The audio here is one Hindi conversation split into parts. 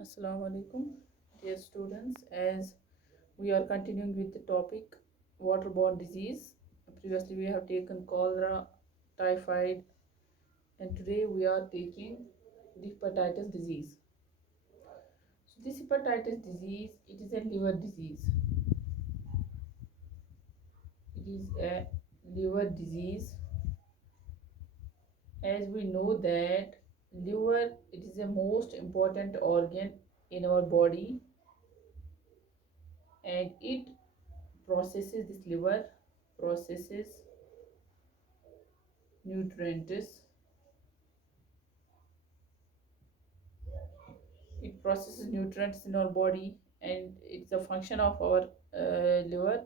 Assalamu alaikum, dear students. As we are continuing with the topic waterborne disease, previously we have taken cholera, typhoid, and today we are taking the hepatitis disease. So this hepatitis disease, it is a liver disease. It is a liver disease. As we know that liver, it is the most important organ in our body, and it processes this liver processes nutrients. It processes nutrients in our body, and it's a function of our liver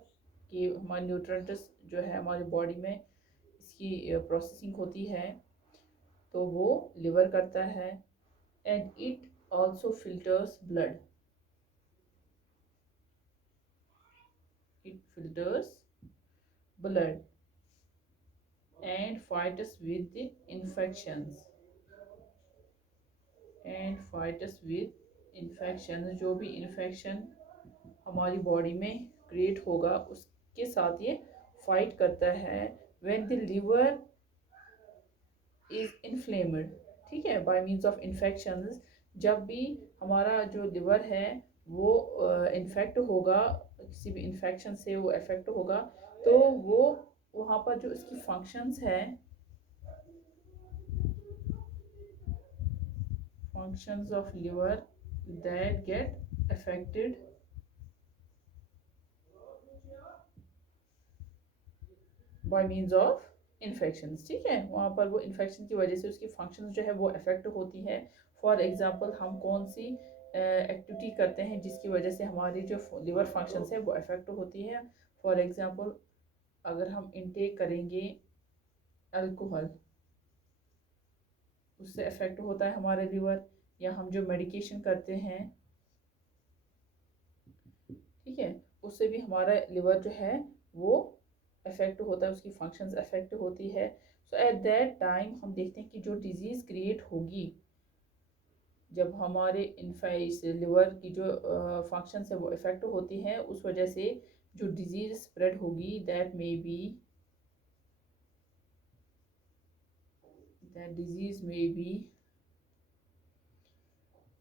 कि हमारे न्यूट्रेंट्स जो है हमारी बॉडी में इसकी प्रोसेसिंग होती है, तो वो लिवर करता है. And it also filters blood. It filters blood and fight us with the infections. जो भी इन्फेक्शन हमारी बॉडी में क्रिएट होगा उसके साथ ये फाइट करता है. When the liver is inflamed, ठीक है, बाय मींस ऑफ इन्फेक्शंस. जब भी हमारा जो लिवर है वो इन्फेक्ट होगा, किसी भी इन्फेक्शन से वो अफेक्ट होगा, तो वो वहाँ पर जो इसकी फंक्शंस है, functions of liver that get affected by means of infections. ठीक है, वहाँ पर वो इन्फेक्शन की वजह से उसकी फंक्शंस जो है वो अफेक्ट होती है. फॉर एग्जांपल, हम कौन सी एक्टिविटी करते हैं जिसकी वजह से हमारी जो लिवर फंक्शंस है वो अफेक्ट होती है. फॉर एग्जांपल, अगर हम इनटेक करेंगे अल्कोहल, उससे अफेक्ट होता है हमारा लिवर. या हम जो मेडिकेशन करते हैं, ठीक है, उससे भी हमारा लिवर जो है वो अफेक्ट होता है, उसकी फंक्शंस अफेक्ट होती है. सो एट दैट टाइम हम देखते हैं कि जो डिजीज़ क्रिएट होगी, जब हमारे लिवर की जो फंक्शंस है वो अफेक्ट होती हैं, उस वजह से जो डिजीज़ स्प्रेड होगी, that disease may be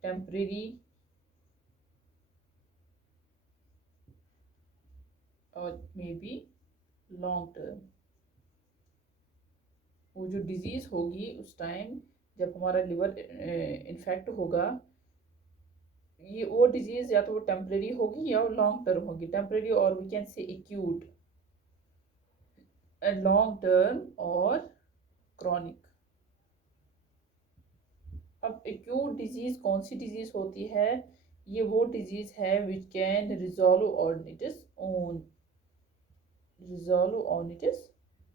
temporary और मे बी लॉन्ग टर्म. वो जो डिजीज़ होगी उस टाइम जब हमारा लिवर इन्फेक्ट होगा, ये वो डिजीज़ या तो वो टेम्परेरी होगी या वो लॉन्ग टर्म होगी. टेम्परेरी और we can say acute, and long term और क्रॉनिक. अब एक्यूट डिजीज़ कौन सी डिजीज़ होती है? ये वो डिजीज़ है which can resolve on its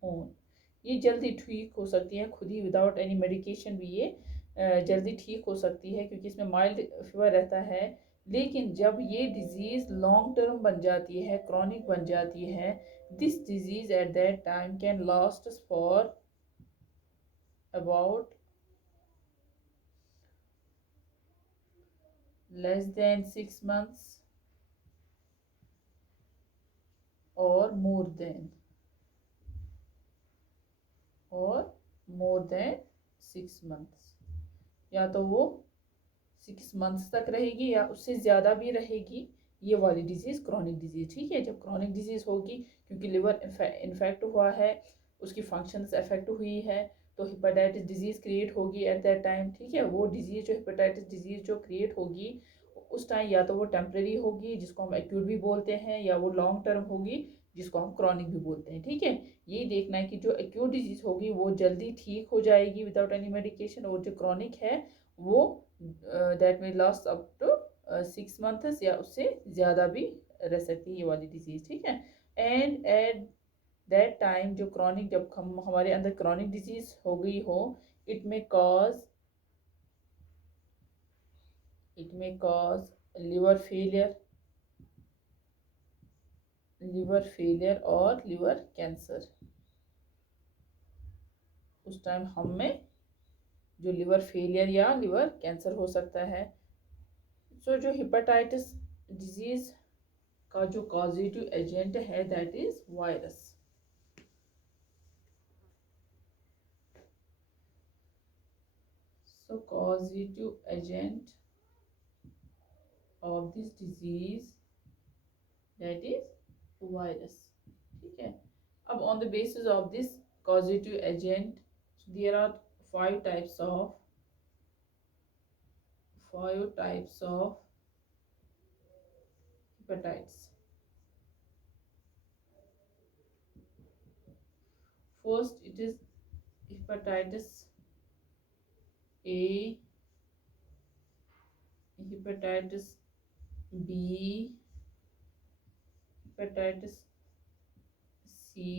own. ये जल्दी ठीक हो सकती है खुद ही, विदाउट एनी मेडिकेशन भी ये जल्दी ठीक हो सकती है, क्योंकि इसमें माइल्ड फीवर रहता है. लेकिन जब ये डिजीज़ लॉन्ग टर्म बन जाती है, क्रॉनिक बन जाती है, this disease at that time can last for about less than 6 months or more than 6 months. या तो वो 6 मंथ्स तक रहेगी या उससे ज़्यादा भी रहेगी, ये वाली डिजीज़ क्रॉनिक डिजीज़. ठीक है, जब क्रॉनिक डिजीज़ होगी, क्योंकि लिवर इन्फेक्ट हुआ है, उसकी फंक्शंस अफेक्ट हुई है, तो हेपेटाइटिस डिजीज़ क्रिएट होगी एट दैट टाइम. ठीक है, वो डिजीज़ जो हेपेटाइटिस डिजीज़ जो क्रिएट होगी उस टाइम या तो वो टेम्परेरी होगी, जिसको हम एक्यूट भी बोलते हैं, या वो लॉन्ग टर्म होगी, जिसको हम क्रॉनिक भी बोलते हैं. ठीक है, यही देखना है कि जो एक्यूट डिजीज़ होगी वो जल्दी ठीक हो जाएगी विदाउट एनी मेडिकेशन, और जो क्रॉनिक है वो दैट में लास्ट अप टू 6 मंथ्स या उससे ज़्यादा भी रह सकती है ये वाली डिजीज़. ठीक है, एंड एट दैट टाइम जो क्रॉनिक, जब हम हमारे अंदर क्रॉनिक डिजीज़ हो गई हो, इट में कॉज लिवर फेलियर और लिवर कैंसर. उस टाइम हम में जो लिवर फेलियर या लिवर कैंसर हो सकता है. सो जो हेपेटाइटिस डिजीज का जो कॉजेटिव एजेंट है that is virus. So causative agent of this disease that is virus. ठीक है, अब on the basis of this causative agent there are five types of hepatitis. First it is hepatitis A, hepatitis B, hepatitis C,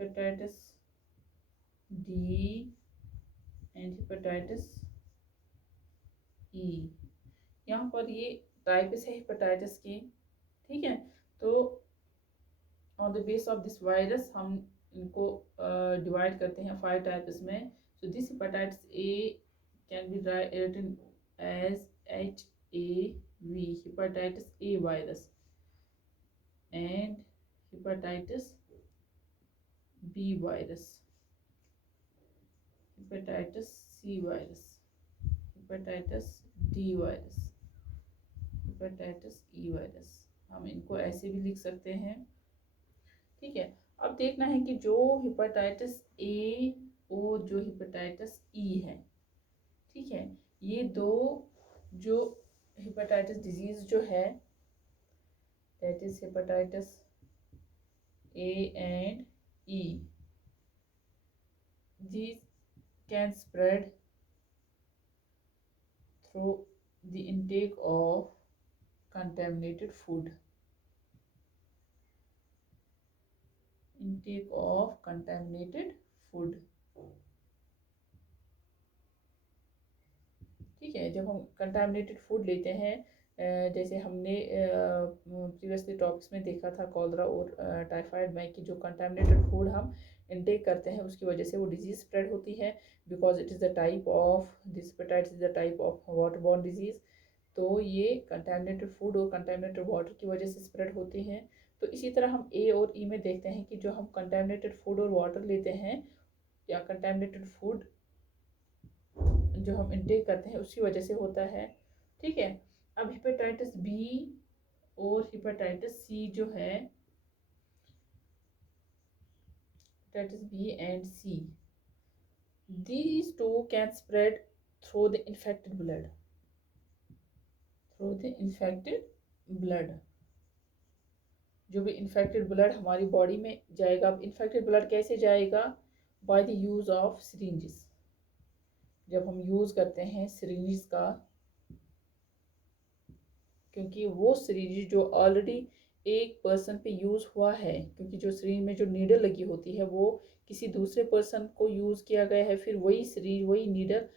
hepatitis D and hepatitis E। यहाँ पर ये टाइप्स है हेपेटाइटिस के। ठीक है, तो on the base of this virus हम इनको डिवाइड करते हैं 5 टाइप्स में। So this hepatitis A can be written as HAV, hepatitis A virus, and hepatitis B virus, hepatitis C virus, hepatitis D virus, hepatitis E virus. हम इनको ऐसे भी लिख सकते हैं। ठीक है, अब देखना है कि जो हेपेटाइटिस ए और जो हेपेटाइटिस ई है, ठीक है, ये दो जो हेपेटाइटिस डिजीज जो है that is hepatitis A and E, these can spread through the intake of contaminated food, intake of contaminated food। ठीक है, जब हम कंटामिनेटेड फूड लेते हैं, जैसे हमने प्रीवियसली टॉपिक्स में देखा था कॉलरा और टाइफाइड में कि जो कंटामिनेटेड फूड हम इनटेक करते हैं उसकी वजह से वो डिजीज़ स्प्रेड होती है, because it is the type of this hepatitis is the type of waterborne disease. तो ये कंटामिनेटेड फूड और कंटामिनेटेड वाटर की वजह से स्प्रेड होती हैं। तो इसी तरह हम ए और ई में देखते हैं कि जो हम कंटामिनेटेड फूड और वाटर लेते हैं या कंटामिनेटेड फूड जो हम इनटेक करते हैं उसकी वजह से होता है। ठीक है, अब हेपेटाइटिस बी और हेपेटाइटिस सी जो है, hepatitis B and C, these two can spread through the infected blood, through the infected blood। जो भी इन्फेक्टेड ब्लड हमारी बॉडी में जाएगा। अब इन्फेक्टेड ब्लड कैसे जाएगा? By the use of syringes. जब हम यूज़ करते हैं सिरिंजेस का, क्योंकि वो सिरिंज जो ऑलरेडी एक पर्सन पे यूज़ हुआ है, क्योंकि जो सिरिंज में जो नीडल लगी होती है वो किसी दूसरे पर्सन को यूज़ किया गया है, फिर वही सिरिंज वही नीडल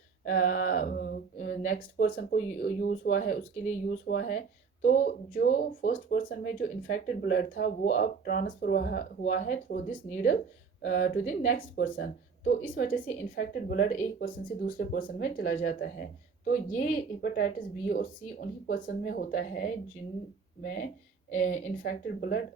नेक्स्ट पर्सन को यूज़ हुआ है, उसके लिए यूज़ हुआ है। तो जो फर्स्ट पर्सन में जो इन्फेक्टेड ब्लड था वो अब ट्रांसफ़र हुआ है through this needle to the next person. तो इस वजह से इन्फेक्टेड ब्लड एक पर्सन से दूसरे पर्सन में चला जाता है। तो ये हेपेटाइटिस बी और सी उन्हीं पर्सन में होता है जिनमें इन्फेक्टेड ब्लड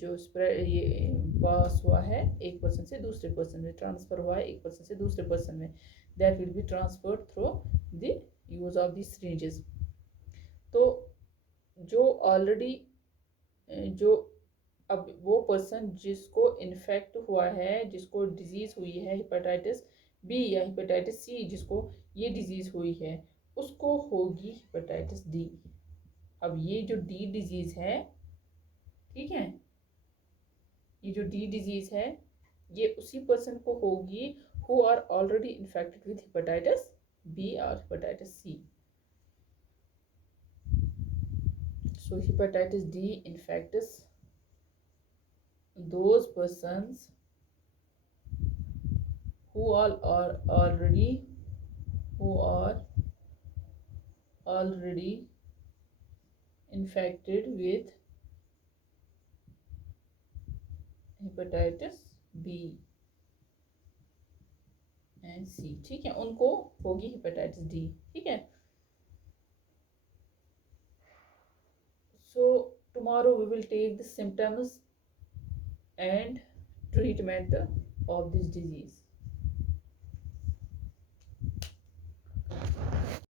जो स्प्रेड ये पास हुआ है एक पर्सन से दूसरे पर्सन में, ट्रांसफ़र हुआ है एक पर्सन से दूसरे पर्सन में, that will be transferred through the use of the syringes. तो जो ऑलरेडी जो अब वो पर्सन जिसको इन्फेक्ट हुआ है, जिसको डिजीज़ हुई है हेपेटाइटिस बी या हेपेटाइटिस सी, जिसको ये डिजीज़ हुई है उसको होगी हेपेटाइटिस डी। अब ये जो डी डिजीज़ है, ठीक है, ये जो डी डिजीज़ है ये उसी पर्सन को होगी who are already infected with hepatitis B और hepatitis C. So hepatitis D infects those persons who are already infected with hepatitis B and C। ठीक है, उनको होगी हेपेटाइटिस डी। ठीक है, tomorrow we will take the symptoms and treatment of this disease.